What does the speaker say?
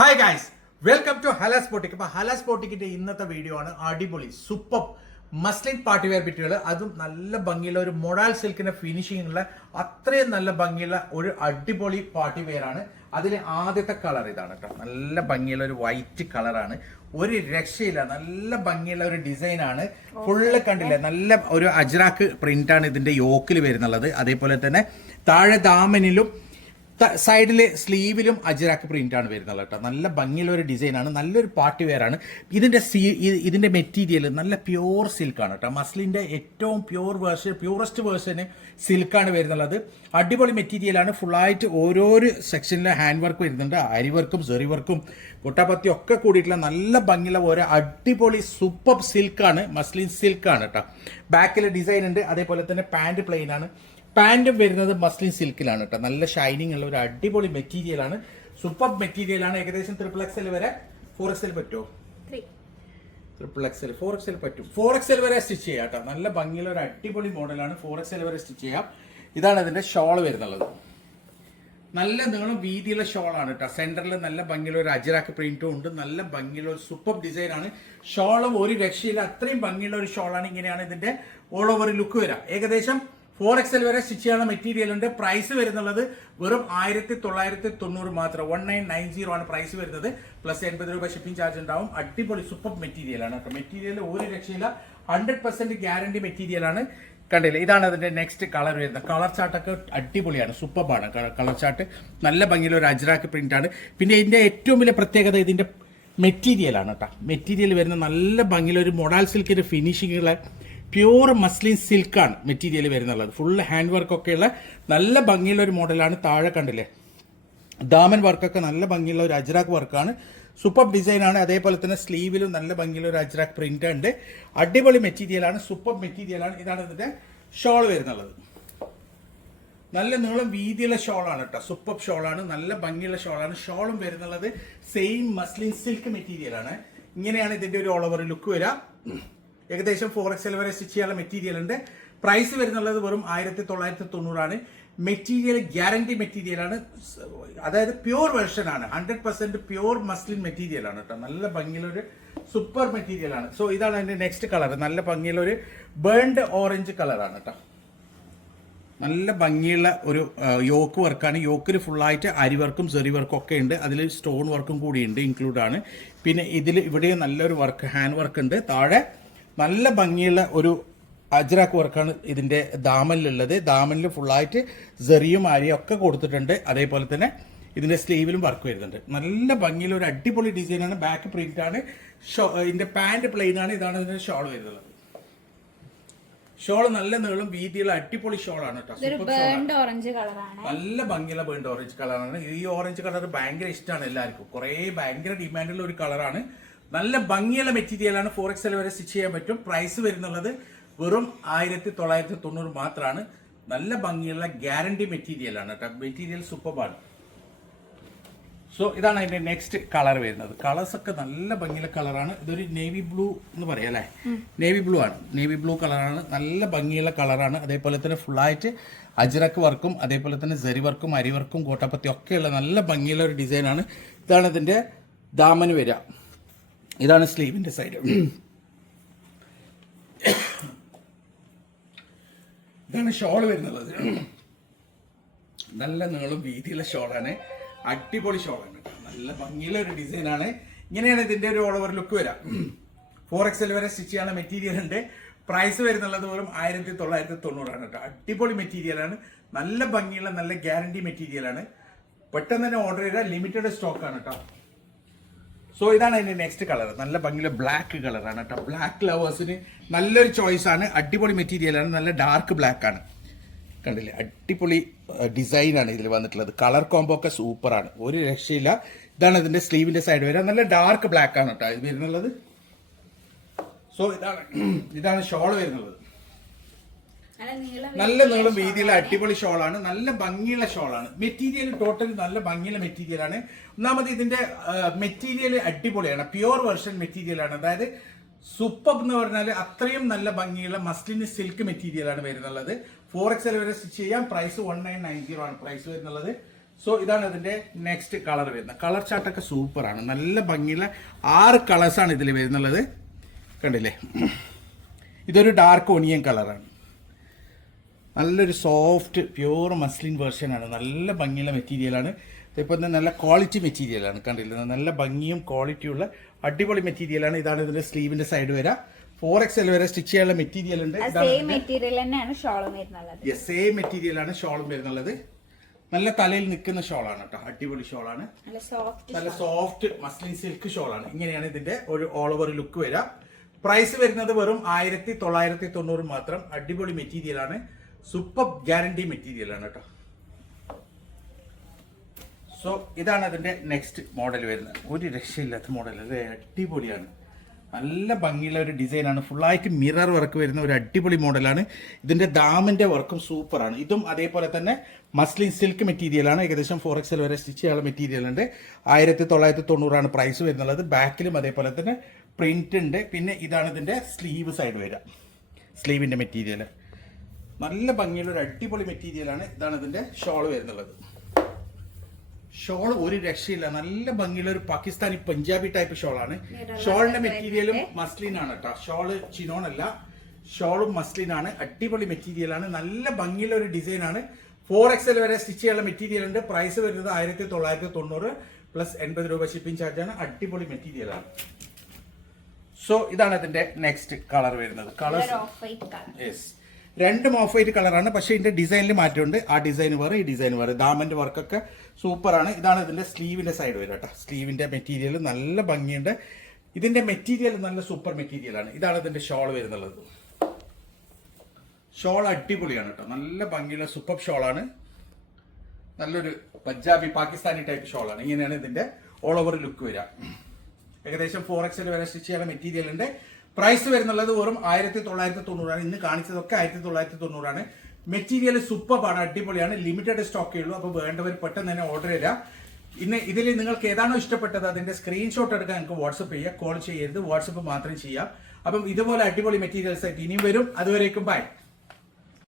Hi guys, welcome to Halas boutique. അപ്പോൾ ഹലാസ് പോട്ടിക്കിന്റെ ഇന്നത്തെ video ആണ് അടിപൊളി സൂപ്പർ മസ്ലിൻ പാർട്ടി വെയർ ബിറ്റുകൾ. അതും നല്ല ഭംഗിയുള്ള ഒരു മൊഡാൽ സിൽക്കിന്റെ ഫിനിഷിംഗ് ഉള്ള അത്രയും നല്ല ഭംഗിയുള്ള ഒരു അടിപൊളി പാർട്ടി വെയർ ആണ്. അതിൽ ആദ്യത്തെ കളർ ഇതാണ് കേട്ടോ. നല്ല ഭംഗിയുള്ള ഒരു വൈറ്റ് കളറാണ്, ഒരു രക്ഷയില്ല. നല്ല ഭംഗിയുള്ള ഒരു ഡിസൈൻ ആണ്. ഫുള്ള് കണ്ടില്ലേ, നല്ല ഒരു അജ്രാക്ക് പ്രിന്റ് ആണ് ഇതിന്റെ യോക്കിൽ വരുന്നുള്ളത്. അതേപോലെ തന്നെ താഴെ ദാമനിലും സൈഡിൽ സ്ലീവിലും അജ്രാക്ക് പ്രിന്റ് ആണ് വരുന്നത് കേട്ടോ. നല്ല ഭംഗിയുള്ള ഒരു ഡിസൈനാണ്, നല്ലൊരു പാർട്ടി വെയർ ആണ്. ഇതിന്റെ മെറ്റീരിയൽ നല്ല പ്യൂർ സിൽക്കാണ് കേട്ടോ. മസ്ലിന്റെ ഏറ്റവും പ്യൂറസ്റ്റ് വേർഷന് സിൽക്കാണ് വരുന്നുള്ളത്. അടിപൊളി മെറ്റീരിയലാണ്. ഫുള്ളായിട്ട് ഓരോരോ സെക്ഷനിലെ ഹാൻഡ് വർക്ക് വരുന്നുണ്ട്. അരി വർക്കും സെറി വർക്കും കൊട്ടാപ്പത്തി ഒക്കെ കൂടിയിട്ടുള്ള നല്ല ഭംഗിയുള്ള ഒരു അടിപൊളി സൂപ്പർ സിൽക്കാണ്, മസ്ലിൻ സിൽക്കാണ് കേട്ടോ. ബാക്കിലെ ഡിസൈൻ ഉണ്ട്. അതേപോലെ തന്നെ പാന്റ് പ്ലെയിൻ ആണ്. പാൻറ്റും വരുന്നത് മസ്ലിൻ സിൽക്കിലാണ് കേട്ടോ. നല്ല ഷൈനിങ് ഉള്ള ഒരു അടിപൊളി മെറ്റീരിയലാണ്, സൂപ്പർ മെറ്റീരിയലാണ്. ഏകദേശം XXL വരെ 4XL പറ്റുമോ? XXL 4XL പറ്റും. 4XL വരെ സ്റ്റിച്ച് ചെയ്യാം കേട്ടോ. നല്ല ഭംഗിയുള്ള ഒരു അടിപൊളി മോഡലാണ്. 4XL വരെ സ്റ്റിച്ച് ചെയ്യാം. ഇതാണ് ഇതിന്റെ ഷോൾ വരുന്നുള്ളത്. നല്ല നീളം വീതിയുള്ള ഷോളാണ് കേട്ടോ. സെന്ററിൽ നല്ല ഭംഗിയുള്ള ഒരു അജ്രാക്ക് പ്രിന്റും ഉണ്ട്. നല്ല ഭംഗിയുള്ള ഒരു സൂപ്പർ ഡിസൈൻ ആണ്. ഷോളും ഒരു രക്ഷയില്ല, അത്രയും ഭംഗിയുള്ള ഒരു ഷോളാണ്. ഇങ്ങനെയാണ് ഇതിന്റെ ഓൾ ഓവർ ലുക്ക് വരാം. ഏകദേശം 4XL വരെ സ്റ്റിച്ച് ചെയ്യാനുള്ള മെറ്റീരിയൽ ഉണ്ട്. പ്രൈസ് വരുന്നുള്ളത് വെറും 1990 മാത്രം. 1990 ആണ് പ്രൈസ് വരുന്നത്. പ്ലസ് 80 രൂപ ഷിപ്പിംഗ് ചാർജ് ഉണ്ടാവും. അടിപൊളി സൂപ്പർ മെറ്റീരിയൽ ആണ് കേട്ടോ. മെറ്റീരിയൽ ഒരു രക്ഷയില്ല, 100% ഗ്യാരണ്ടി മെറ്റീരിയൽ ആണ്. കണ്ടില്ലേ, ഇതാണ് അതിന്റെ നെക്സ്റ്റ് കളർ വരുന്നത്. കളർ ചാർട്ടൊക്കെ അടിപൊളിയാണ്, സൂപ്പറാണ് കളർ ചാർട്ട്. നല്ല ഭംഗിയുള്ള ഒരു അജ്രാക്ക് പ്രിന്റ് ആണ്. പിന്നെ ഇതിന്റെ ഏറ്റവും വലിയ പ്രത്യേകത ഇതിന്റെ മെറ്റീരിയൽ ആണ് കേട്ടോ. മെറ്റീരിയൽ വരുന്ന നല്ല ഭംഗിയുള്ള ഒരു മൊഡാൽ സിൽക്കിന്റെ ഫിനിഷിംഗുള്ള പ്യൂർ മസ്ലിൻ സിൽക്കാണ് മെറ്റീരിയൽ വരുന്നുള്ളത്. ഫുൾ ഹാൻഡ് വർക്കൊക്കെയുള്ള നല്ല ഭംഗിയുള്ള ഒരു മോഡലാണ്. താഴെ കണ്ടില്ലേ, ദാമൻ വർക്കൊക്കെ നല്ല ഭംഗിയുള്ള ഒരു അജ്രാക്ക് വർക്കാണ്. സൂപ്പർ ഡിസൈനാണ്. അതേപോലെ തന്നെ സ്ലീവിലും നല്ല ഭംഗിയുള്ള ഒരു അജ്രാക്ക് പ്രിന്റ് ഉണ്ട്. അടിപൊളി മെറ്റീരിയലാണ്, സൂപ്പർ മെറ്റീരിയലാണ്. ഇതാണ് ഇതിന്റെ ഷോൾ വരുന്നുള്ളത്. നല്ല നീളം വീതിയുള്ള ഷോളാണ് കേട്ടോ. സൂപ്പർ ഷോളാണ്, നല്ല ഭംഗിയുള്ള ഷോളാണ്. ഷോളും വരുന്നുള്ളത് സെയിം മസ്ലിൻ സിൽക്ക് മെറ്റീരിയലാണ്. ഇങ്ങനെയാണ് ഇതിന്റെ ഒരു ഓൾ ഓവർ ലുക്ക് വരിക. ഏകദേശം 4XL വരെ സ്റ്റിച്ച് ചെയ്യാനുള്ള മെറ്റീരിയൽ ഉണ്ട്. പ്രൈസ് വരുന്നുള്ളത് വെറും 1990 ആണ്. മെറ്റീരിയൽ ഗ്യാരണ്ടി മെറ്റീരിയൽ ആണ്, അതായത് പ്യൂർ വെർഷൻ ആണ്. 100% പ്യൂർ മസ്ലിൻ മെറ്റീരിയൽ ആണ് കേട്ടോ. നല്ല ഭംഗിയുള്ള ഒരു സൂപ്പർ മെറ്റീരിയൽ ആണ്. സോ ഇതാണ് അതിന്റെ നെക്സ്റ്റ് കളർ. നല്ല ഭംഗിയുള്ള ഒരു ബേൺഡ് ഓറഞ്ച് കളറാണ് കേട്ടോ. നല്ല ഭംഗിയുള്ള ഒരു യോക്ക് വർക്കാണ്. യോക്കിൽ ഫുള്ളായിട്ട് അരി വർക്കും സെറി വർക്കും ഒക്കെ ഉണ്ട്. അതിൽ സ്റ്റോൺ വർക്കും കൂടി ഉണ്ട്, ഇൻക്ലൂഡ് ആണ്. പിന്നെ ഇതിൽ ഇവിടെ നല്ലൊരു വർക്ക്, ഹാൻഡ് വർക്ക് ഉണ്ട്. താഴെ നല്ല ഭംഗിയുള്ള ഒരു അജ്രാക്ക് വർക്കാണ് ഇതിന്റെ ദാമനിലുള്ളത്. ദാമനിൽ ഫുള്ളായിട്ട് സെറിയും അരിയും ഒക്കെ കൊടുത്തിട്ടുണ്ട്. അതേപോലെ തന്നെ ഇതിന്റെ സ്ലീവിലും വർക്ക് വരുന്നുണ്ട്. നല്ല ഭംഗിയുള്ള ഒരു അടിപൊളി ഡിസൈനാണ്. ബാക്ക് പ്രിന്റ് ആണ്. ഇതിന്റെ പാന്റ് പ്ലെയിൻ ആണ്. ഇതാണ് ഇതിന്റെ ഷോൾ വരുന്നത്. ഷോൾ നല്ല നീളം വീതിയുള്ള അടിപൊളി ഷോളാണ് കേട്ടോ. നല്ല ഭംഗിയുള്ള ബേൺഡ് ഓറഞ്ച് കളറാണ്. ഈ ഓറഞ്ച് കളർ ഭയങ്കര ഇഷ്ടമാണ് എല്ലാവർക്കും. കുറെ ഭയങ്കര ഡിമാൻഡുള്ള ഒരു കളറാണ്. നല്ല ഭംഗിയുള്ള മെറ്റീരിയലാണ്. 4XL വരെ സ്റ്റിച്ച് ചെയ്യാൻ പറ്റും. പ്രൈസ് വരുന്നുള്ളത് വെറും 1990 മാത്രമാണ്. നല്ല ഭംഗിയുള്ള ഗ്യാരണ്ടി മെറ്റീരിയലാണ് കേട്ടോ. മെറ്റീരിയൽ സൂപ്പറാണ്. സോ ഇതാണ് അതിന്റെ നെക്സ്റ്റ് കളർ വരുന്നത്. കളേഴ്സ് ഒക്കെ നല്ല ഭംഗിയുള്ള കളറാണ്. ഇതൊരു നേവി ബ്ലൂ എന്ന് പറയാം അല്ലേ, നേവി ബ്ലൂ ആണ്. നേവി ബ്ലൂ കളറാണ്, നല്ല ഭംഗിയുള്ള കളറാണ്. അതേപോലെ തന്നെ ഫുള്ളായിട്ട് അജ്രക്ക് വർക്കും അതേപോലെ തന്നെ സെറി വർക്കും അരി വർക്കും കോട്ടപ്പത്തി ഒക്കെയുള്ള നല്ല ഭംഗിയുള്ള ഒരു ഡിസൈനാണ്. ഇതാണ് ഇതിന്റെ ദാമന് വരിക. ഇതാണ് സ്ലീവിന്റെ സൈഡ്. ഇതാണ് ഷോൾ വരുന്നത്. നല്ല നീളം വീതിയുള്ള ഷോളാണ്. അടിപൊളി ഷോളാണ്. നല്ല ഭംഗിയുള്ള ഒരു ഡിസൈനാണ്. ഇങ്ങനെയാണ് ഇതിന്റെ ഒരു ഓൾ ഓവർ ലുക്ക് വരാം. 4XL വരെ സ്റ്റിച്ച് ചെയ്യാനുള്ള മെറ്റീരിയൽ ഉണ്ട്. പ്രൈസ് വരുന്നുള്ളത് വെറും 1990 ആണ് കേട്ടോ. അടിപൊളി മെറ്റീരിയലാണ്. നല്ല ഭംഗിയുള്ള നല്ല ഗ്യാരണ്ടി മെറ്റീരിയലാണ്. പെട്ടെന്ന് തന്നെ ഓർഡർ ചെയ്താൽ ലിമിറ്റഡ് സ്റ്റോക്ക് ആണ് കേട്ടോ. സോ ഇതാണ് അതിന്റെ നെക്സ്റ്റ് കളർ. നല്ല ഭംഗിയുള്ള ബ്ലാക്ക് കളറാണ് കേട്ടോ. ബ്ലാക്ക് ലവേഴ്സിന് നല്ലൊരു ചോയ്സ് ആണ്. അടിപൊളി മെറ്റീരിയലാണ്. നല്ല ഡാർക്ക് ബ്ലാക്ക് ആണ്. കണ്ടില്ലേ, അടിപൊളി ഡിസൈനാണ് ഇതിൽ വന്നിട്ടുള്ളത്. കളർ കോംബോ ഒക്കെ സൂപ്പറാണ്, ഒരു രക്ഷയില്ല. ഇതാണ് ഇതിന്റെ സ്ലീവിന്റെ സൈഡ് വരിക. നല്ല ഡാർക്ക് ബ്ലാക്ക് ആണ് കേട്ടോ ഇത് വരുന്നുള്ളത്. സോ ഇതാണ് ഷോൾ വരുന്നത്. നല്ല നീളം വീതിയുള്ള അടിപൊളി ഷോളാണ്. നല്ല ഭംഗിയുള്ള ഷോളാണ്. മെറ്റീരിയൽ ടോട്ടലി നല്ല ഭംഗിയുള്ള മെറ്റീരിയലാണ്. ഒന്നാമത് ഇതിന്റെ മെറ്റീരിയൽ അടിപൊളിയാണ്. പ്യുവർ വെർഷൻ മെറ്റീരിയലാണ്. അതായത് സൂപ്പർ എന്ന് പറഞ്ഞാൽ അത്രയും നല്ല ഭംഗിയുള്ള മസ്ലിൻ സിൽക്ക് മെറ്റീരിയലാണ് വരുന്നുള്ളത്. 4XL വരെ സ്റ്റിച്ച് ചെയ്യാം. പ്രൈസ് 1990 ആണ് പ്രൈസ് വരുന്നുള്ളത്. സോ ഇതാണ് അതിന്റെ നെക്സ്റ്റ് കളർ വരുന്നത്. കളർ ചാർട്ടൊക്കെ സൂപ്പറാണ്, നല്ല ഭംഗിയുള്ള 6 കളേഴ്സാണ് ഇതിൽ വരുന്നുള്ളത്. കണ്ടില്ലേ, ഇതൊരു ഡാർക്ക് ഒനിയൻ കളറാണ്, നല്ലൊരു സോഫ്റ്റ് പ്യൂർ മസ്ലിൻ വേർഷനാണ്, നല്ല ഭംഗിയുള്ള മെറ്റീരിയലാണ്. ഇപ്പോൾ നല്ല ക്വാളിറ്റി മെറ്റീരിയലാണ്, കണ്ടില്ലേ, നല്ല ഭംഗിയും ക്വാളിറ്റിയുള്ള അടിപൊളി മെറ്റീരിയലാണ്. ഇതാണ് ഇതിന്റെ സ്ലീവിന്റെ സൈഡ് വരെ 4XL വരെ സ്റ്റിച്ച് ചെയ്യാനുള്ള മെറ്റീരിയൽ ഉണ്ട്. സെയിം മെറ്റീരിയൽ തന്നെയാണ് ഷോളും വരുന്നത്. സെയിം മെറ്റീരിയലാണ് ഷോളും വരുന്നുള്ളത്. നല്ല തലയിൽ നിൽക്കുന്ന ഷോളാണ് കേട്ടോ, അടിപൊളി ഷോളാണ്, നല്ല സോഫ്റ്റ് മസ്ലിൻ സിൽക്ക് ഷോളാണ്. ഇങ്ങനെയാണ് ഇതിന്റെ ഒരു ഓൾ ഓവർ ലുക്ക് വരാം. പ്രൈസ് വരുന്നത് വെറും 1990 മാത്രം. അടിപൊളി മെറ്റീരിയലാണ്, സൂപ്പർ ഗ്യാരണ്ടി മെറ്റീരിയലാണ് കേട്ടോ. സോ ഇതാണ് അതിന്റെ നെക്സ്റ്റ് മോഡൽ വരുന്നത്. ഒരു രക്ഷയില്ലാത്ത മോഡൽ, അത് അടിപൊളിയാണ്, നല്ല ഭംഗിയുള്ള ഒരു ഡിസൈനാണ്. ഫുള്ളായിട്ട് മിറർ വർക്ക് വരുന്ന ഒരു അടിപൊളി മോഡലാണ്. ഇതിന്റെ ദാമിന്റെ വർക്കും സൂപ്പറാണ്. ഇതും അതേപോലെ തന്നെ മസ്ലിൻ സിൽക്ക് മെറ്റീരിയലാണ്. ഏകദേശം 4XL വരെ സ്റ്റിച്ച് ചെയ്യാനുള്ള മെറ്റീരിയൽ ഉണ്ട്. 1990 പ്രൈസ് വരുന്നുള്ളത്. ബാക്കിലും അതേപോലെ തന്നെ പ്രിന്റ് ഉണ്ട്. പിന്നെ ഇതാണ് ഇതിന്റെ സ്ലീവ് സൈഡ് വരിക, സ്ലീവിന്റെ മെറ്റീരിയൽ നല്ല ഭംഗിയുള്ള ഒരു അടിപൊളി മെറ്റീരിയലാണ്. ഇതാണ് ഇതിന്റെ ഷോൾ വരുന്നുള്ളത്. ഷോൾ ഒരു രക്ഷയില്ല, നല്ല ഭംഗിയുള്ള ഒരു പാകിസ്ഥാനി പഞ്ചാബി ടൈപ്പ് ഷോളാണ്. ഷോളിന്റെ മെറ്റീരിയലും മസ്ലിൻ ആണ് കേട്ടോ, ഷോള് ചിനോൺ അല്ല, ഷോളും മസ്ലിൻ ആണ്. അടിപൊളി മെറ്റീരിയലാണ്, നല്ല ഭംഗിയുള്ള ഒരു ഡിസൈൻ ആണ്. 4XL വരെ സ്റ്റിച്ച് ചെയ്യാനുള്ള മെറ്റീരിയൽ ഉണ്ട്. പ്രൈസ് വരുന്നത് 1990 പ്ലസ് 80 രൂപ ഷിപ്പിംഗ് ചാർജാണ്. അടിപൊളി മെറ്റീരിയലാണ്. സോ ഇതാണ് ഇതിന്റെ നെക്സ്റ്റ് കളർ വരുന്നത്. കളർ രണ്ടും ഓഫ് വൈറ്റ് കളറാണ്, പക്ഷേ ഇതിന്റെ ഡിസൈനിൽ മാറ്റമുണ്ട്. ആ ഡിസൈൻ വേറെ, ഈ ഡിസൈൻ വേറെ. ദാമന്റെ വർക്കൊക്കെ സൂപ്പറാണ്. ഇതാണ് ഇതിന്റെ സ്ലീവിന്റെ സൈഡ് വരും കേട്ടോ. സ്ലീവിന്റെ മെറ്റീരിയൽ നല്ല ഭംഗിയുണ്ട്. ഇതിന്റെ മെറ്റീരിയൽ നല്ല സൂപ്പർ മെറ്റീരിയലാണ്. ഇതാണ് ഇതിന്റെ ഷോൾ വരുന്നുള്ളത്. ഷോൾ അടിപൊളിയാണ് കേട്ടോ, നല്ല ഭംഗിയുള്ള സൂപ്പർ ഷോളാണ്. നല്ലൊരു പഞ്ചാബി പാകിസ്ഥാനി ടൈപ്പ് ഷോളാണ്. ഇങ്ങനെയാണ് ഇതിന്റെ ഓൾ ഓവർ ലുക്ക് വരിക. ഏകദേശം 4XL വരെ സ്റ്റിച്ച് ചെയ്യാനുള്ള മെറ്റീരിയൽ ഉണ്ട്. പ്രൈസ് വരുന്നുള്ളത് വെറും 1990. ഇന്ന് കാണിച്ചതൊക്കെ 1990. മെറ്റീരിയൽ സൂപ്പറാണ്, അടിപൊളിയാണ്. ലിമിറ്റഡ് സ്റ്റോക്കേ ഉള്ളൂ. അപ്പോൾ വേണ്ടവർ പെട്ടെന്ന് തന്നെ ഓർഡർ ചെയ്യുക. ഇന്ന് ഇതിൽ നിങ്ങൾക്ക് ഏതാണോ ഇഷ്ടപ്പെട്ടത് അതിന്റെ സ്ക്രീൻഷോട്ട് എടുക്കാൻ നിങ്ങൾക്ക് വാട്സപ്പ് ചെയ്യുക. കോൾ ചെയ്യരുത്, വാട്സപ്പ് മാത്രം ചെയ്യാം. അപ്പം ഇതുപോലെ അടിപൊളി മെറ്റീരിയൽസ് ആയിട്ട് ഇനിയും വരും. അതുവരേക്കും ബൈ.